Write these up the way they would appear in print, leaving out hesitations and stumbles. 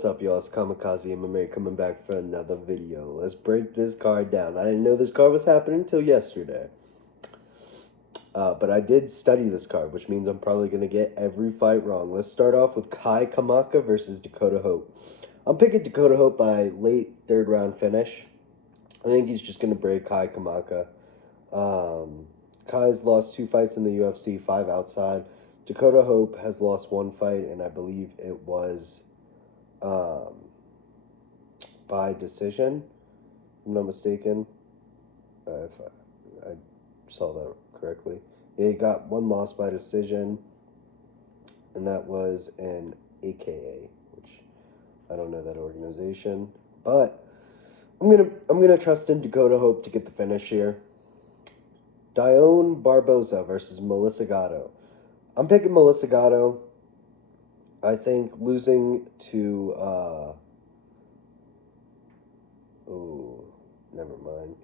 What's up, y'all? It's Kamikaze MMA coming back for another video. Let's break this card down. I didn't know this card was happening until yesterday. But I did study this card, which means I'm probably going to get every fight wrong. Let's start off with Kai Kamaka versus Dakota Hope. I'm picking Dakota Hope by late third round finish. I think he's just going to break Kai Kamaka. Kai's lost 2 fights in the UFC, 5 outside. Dakota Hope has lost 1 fight, and I believe it was by decision, if I'm not mistaken. If I saw that correctly. Yeah, he got 1 loss by decision, and that was an AKA, which I don't know that organization, but I'm gonna trust in Dakota Hope to get the finish here. Dione Barboza versus Melissa Gatto. I'm picking Melissa Gatto. I think losing to oh, never mind.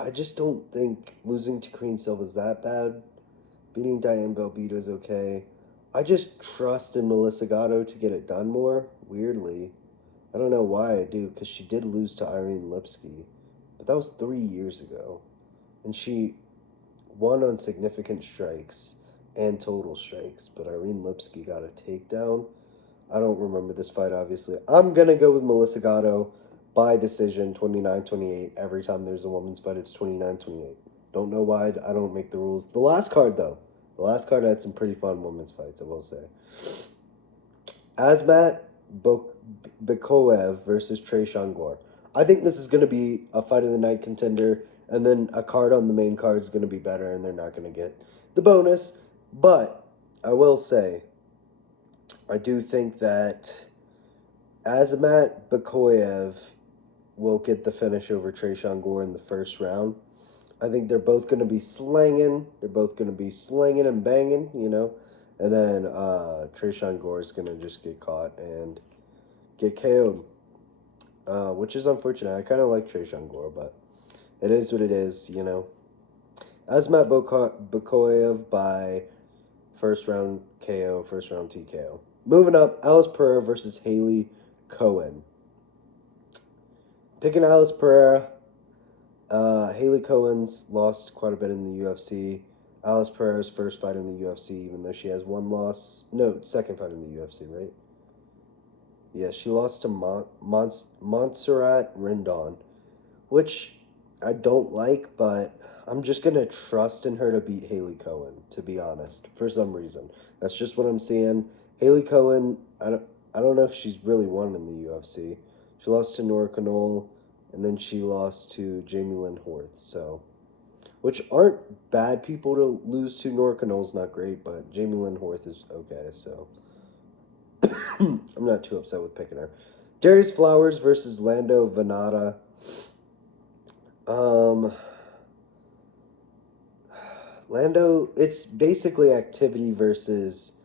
I just don't think losing to Queen Silva's that bad. Beating Diane Belbita is okay. I just trust in Melissa Gatto to get it done more, weirdly. I don't know why I do, because she did lose to Irene Lipsky. But that was 3 years ago. And she won on significant strikes and total strikes. But Irene Lipsky got a takedown. I don't remember this fight, obviously. I'm going to go with Melissa Gatto by decision, 29-28. Every time there's a women's fight, it's 29-28. Don't know why I don't make the rules. The last card, though. The last card had some pretty fun women's fights, I will say. Azmat Bikoev versus Trey Shangor. I think this is going to be a fight of the night contender, and then a card on the main card is going to be better, and they're not going to get the bonus. But I will say, I do think that Azamat Bikoev will get the finish over Trey Shangor in the first round. I think they're both going to be slanging. They're both going to be slinging and banging, you know. And then Trey Shangor is going to just get caught and get KO'd, which is unfortunate. I kind of like Trey Shangor, but it is what it is, you know. Azmat Bikoev by first round KO, first round TKO. Moving up, Alice Pereira versus Haley Cohen. Picking Alice Pereira. Haley Cohen's lost quite a bit in the UFC. Alice Pereira's first fight in the UFC, even though she has 1 loss. No, second fight in the UFC, right? Yeah, she lost to Montserrat Rendon, which I don't like, but I'm just going to trust in her to beat Haley Cohen, to be honest, for some reason. That's just what I'm seeing. Haley Cohen, I don't know if she's really won in the UFC. She lost to Nora Knoll, and then she lost to Jamie Lynn Horth, so, which aren't bad people to lose to. Nora Knoll's not great, but Jamie Lynn Horth is okay, so I'm not too upset with picking her. Darius Flowers versus Lando Venata. Lando, it's basically activity versus,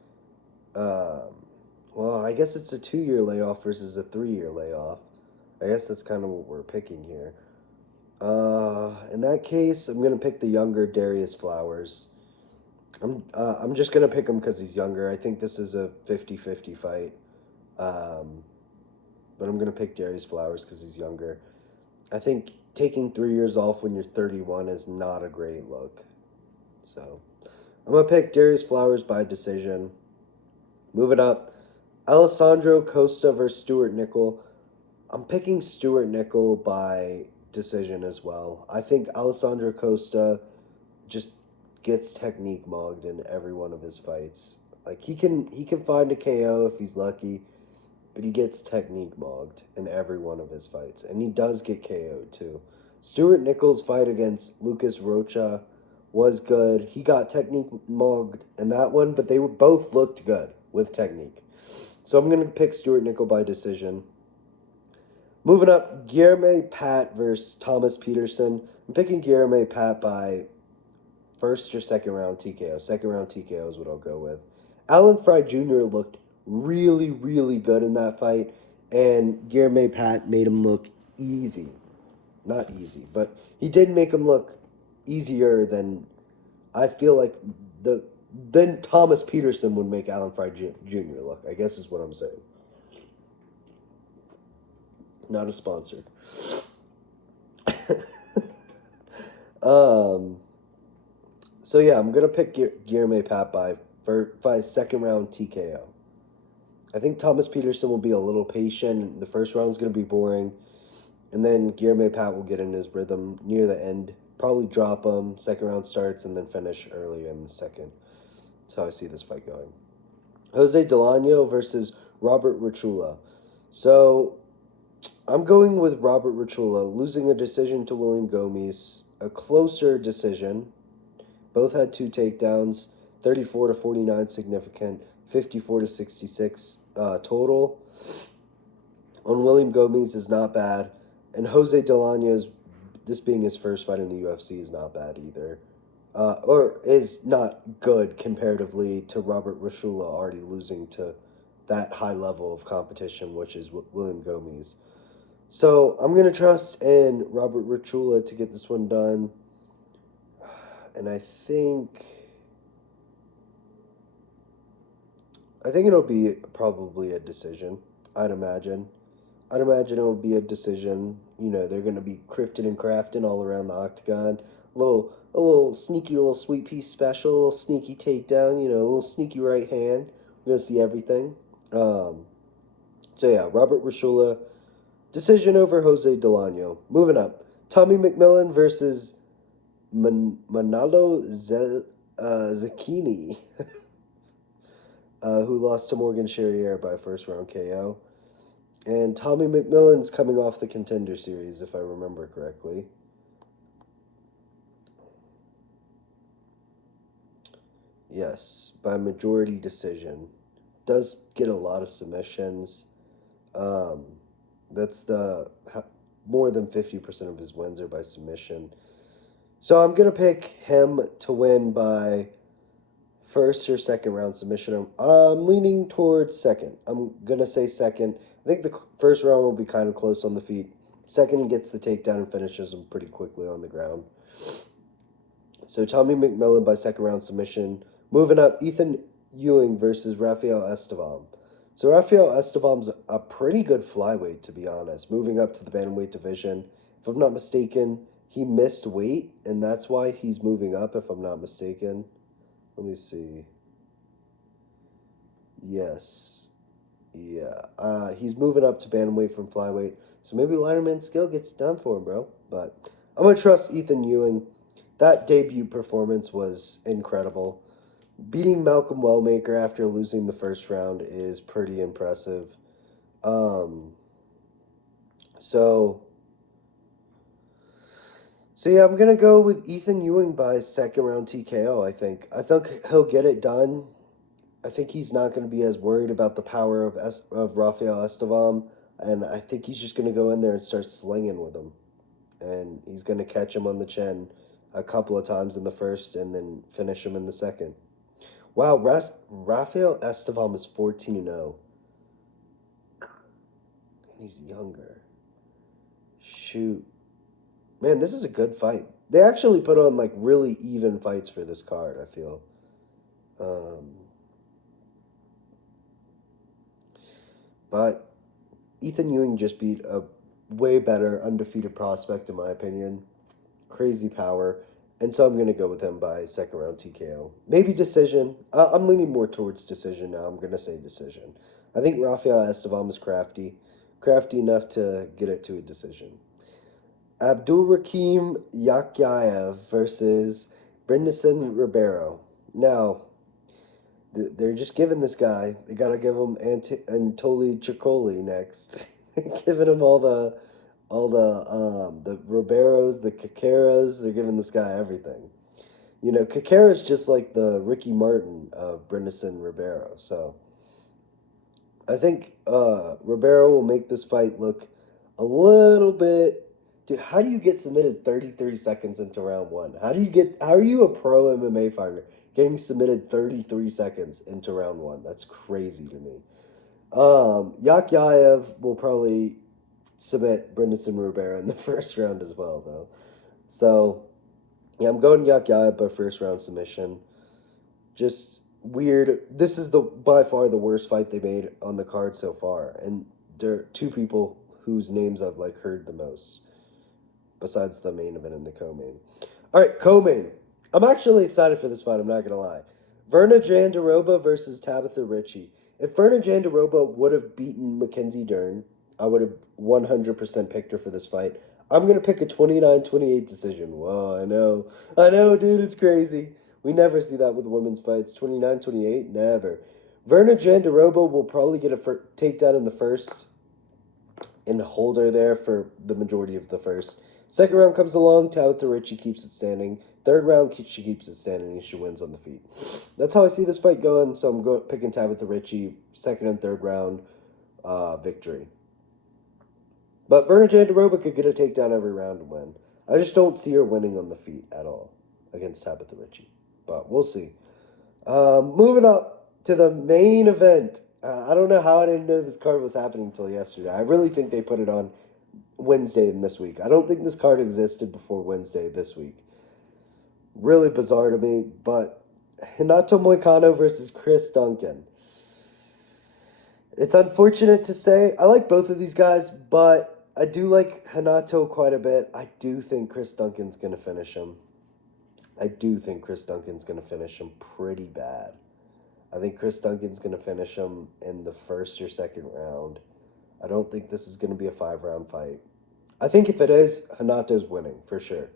well, I guess it's a 2-year layoff versus a 3-year layoff. I guess that's kind of what we're picking here. In that case, I'm going to pick the younger Darius Flowers. I'm just going to pick him because he's younger. I think this is a 50-50 fight. But I'm going to pick Darius Flowers because he's younger. I think taking 3 years off when you're 31 is not a great look. So, I'm going to pick Darius Flowers by decision. Moving up, Alessandro Costa versus Stuart Nickel. I'm picking Stuart Nickel by decision as well. I think Alessandro Costa just gets technique mugged in every one of his fights. Like, he can find a KO if he's lucky, but he gets technique mugged in every one of his fights. And he does get KO'd too. Stuart Nickel's fight against Lucas Rocha was good. He got technique mugged in that one, but they both looked good with technique. So I'm going to pick Stuart Nickel by decision. Moving up, Guilherme Pat versus Thomas Peterson. I'm picking Guilherme Pat by first or second round TKO. Second round TKO is what I'll go with. Alan Fry Jr. looked really, really good in that fight, and Guilherme Pat made him look easy. Not easy, but he did make him look easier than I feel like the then Thomas Peterson would make Alan Fry Jr. look, I guess is what I'm saying. Not a sponsor. um, so yeah, I'm gonna pick Guilherme Pat by second round TKO. I think Thomas Peterson will be a little patient. The first round is gonna be boring, and then Guilherme Pat will get in his rhythm near the end. Probably drop him. Second round starts and then finish earlier in the second. That's how I see this fight going. Jose Delano versus Robert Rachula. So I'm going with Robert Rachula, losing a decision to William Gomes, a closer decision. Both had 2 takedowns, 34 to 49 significant, 54 to 66 total. On William Gomes is not bad, and Jose Delano's, this being his first fight in the UFC, is not bad either. Or is not good comparatively to Robert Rachula already losing to that high level of competition, which is William Gomes. So I'm going to trust in Robert Rachula to get this one done. And I think it'll be probably a decision, I'd imagine. I'd imagine it'll be a decision. You know, they're going to be crafting and crafting all around the octagon. A little sneaky, little sweet piece special, a little sneaky takedown, you know, a little sneaky right hand. We're going to see everything. So yeah, Robert Rachula, decision over Jose Delano. Moving up, Tommy McMillan versus Manalo Zucchini, who lost to Morgan Charrier by first round KO. And Tommy McMillan's coming off the Contender Series, if I remember correctly. Yes, by majority decision. Does get a lot of submissions. Um, that's the more than 50% of his wins are by submission. So I'm going to pick him to win by first or second round submission. I'm leaning towards second. I'm going to say second. I think the first round will be kind of close on the feet. Second, he gets the takedown and finishes him pretty quickly on the ground. So Tommy McMillan by second round submission. Moving up, Ethan Ewing versus Rafael Estevam. So Rafael Estevam's a pretty good flyweight, to be honest, moving up to the bantamweight division. If I'm not mistaken, he missed weight, and that's why he's moving up, if I'm not mistaken. Let me see. Yes. Yeah. He's moving up to bantamweight from flyweight, so maybe lighterman skill gets done for him, bro. But I'm going to trust Ethan Ewing. That debut performance was incredible. Beating Malcolm Wellmaker after losing the first round is pretty impressive. Um, so, so yeah, I'm gonna go with Ethan Ewing by second round TKO. I think he'll get it done. I think he's not gonna be as worried about the power of Rafael Estevam, and I think he's just gonna go in there and start slinging with him, and he's gonna catch him on the chin a couple of times in the first, and then finish him in the second. Wow, Rafael Estevam is 14-0. He's younger. Shoot. Man, this is a good fight. They actually put on like really even fights for this card, I feel. But Ethan Ewing just beat a way better undefeated prospect in my opinion. Crazy power. And so I'm going to go with him by second round TKO. Maybe decision. I'm leaning more towards decision now. I'm going to say decision. I think Rafael Estevam is crafty. Crafty enough to get it to a decision. Abdulrakhim Yakyaev versus Brendan Ribeiro. Now, they're just giving this guy. They got to give him Anatoly Chikoli next. Giving him all the Ribeiros, the Caqueras. They're giving this guy everything. You know, Caquera's just like the Ricky Martin of Brendan Ribeiro. So I think Ribeiro will make this fight look a little bit. Dude, how do you get submitted 33 seconds into round one? How are you a pro MMA fighter getting submitted 33 seconds into round one? That's crazy to me. Yakyaev will probably submit Brendan Ribeiro in the first round as well, though. So, yeah, I'm going Yakyaev by first round submission. Just weird. This is the by far the worst fight they made on the card so far, and there are two people whose names I've like heard the most, besides the main event and the co-main. All right, co-main. I'm actually excited for this fight. I'm not gonna lie. Verna Jandiroba versus Tabitha Ritchie. If Verna Jandiroba would have beaten Mackenzie Dern, I would have 100% picked her for this fight. I'm going to pick a 29-28 decision. Whoa, I know. I know, dude, it's crazy. We never see that with women's fights. 29-28, never. Verna Jandiroba will probably get a takedown in the first and hold her there for the majority of the first. Second round comes along, Tabitha Ritchie keeps it standing. Third round, she keeps it standing and she wins on the feet. That's how I see this fight going, so I'm picking Tabitha Ritchie, second and third round victory. But Verna Jandiroba could get a takedown every round and win. I just don't see her winning on the feet at all against Tabitha Ritchie. But we'll see. Moving up to the main event. I don't know how I didn't know this card was happening until yesterday. I really think they put it on Wednesday in this week. I don't think this card existed before Wednesday this week. Really bizarre to me, but Renato Moicano versus Chris Duncan. It's unfortunate to say. I like both of these guys, but I do like Renato quite a bit. I do think Chris Duncan's going to finish him. I do think Chris Duncan's going to finish him pretty bad. I think Chris Duncan's going to finish him in the first or second round. I don't think this is going to be a 5-round fight. I think if it is, Renato's winning for sure.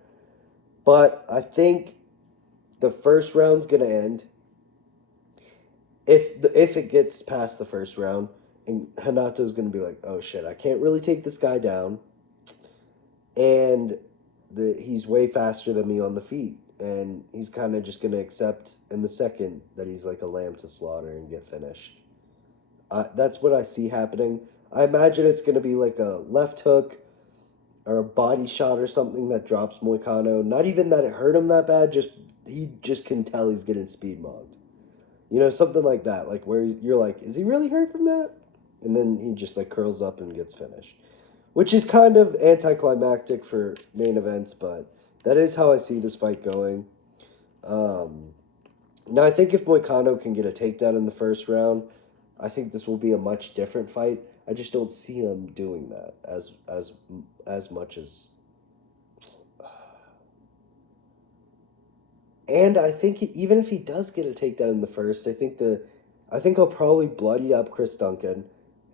But I think the first round's going to end. If it gets past the first round, and Renato's going to be like, oh shit, I can't really take this guy down. And he's way faster than me on the feet. And he's kind of just going to accept in the second that he's like a lamb to slaughter and get finished. That's what I see happening. I imagine it's going to be like a left hook or a body shot or something that drops Moicano. Not even that it hurt him that bad, just he just can tell he's getting speed mogged. You know, something like that, like where you're like, is he really hurt from that? And then he just like curls up and gets finished. Which is kind of anticlimactic for main events, but that is how I see this fight going. Now, I think if Moicano can get a takedown in the first round, I think this will be a much different fight. I just don't see him doing that as much as... And I think even if he does get a takedown in the first, I think he'll probably bloody up Chris Duncan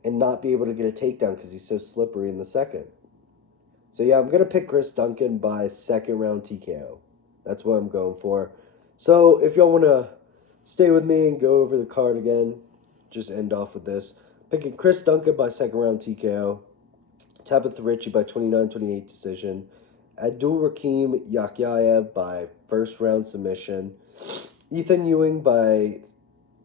and not be able to get a takedown because he's so slippery in the second. So yeah, I'm going to pick Chris Duncan by second round TKO. That's what I'm going for. So if y'all want to stay with me and go over the card again, just end off with this. Picking Chris Duncan by second round TKO. Tabitha Ritchie by 29-28 decision. Abdul Rakim Yakyayev by first round submission. Ethan Ewing by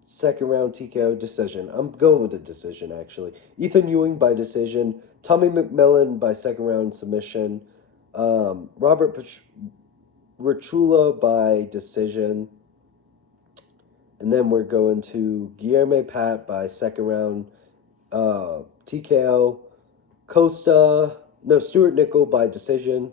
second round TKO decision. I'm going with a decision, actually. Ethan Ewing by decision. Tommy McMillan by second round submission. Robert Rachula by decision. And then we're going to Guilherme Pat by second round TKO. Stuart Nickel by decision.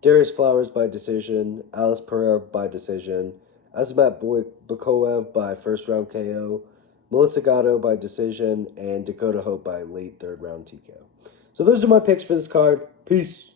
Darius Flowers by decision. Alice Pereira by decision. Azamat Bakoev by first round KO. Melissa Gatto by decision. And Dakota Hope by late third round TKO. So those are my picks for this card. Peace.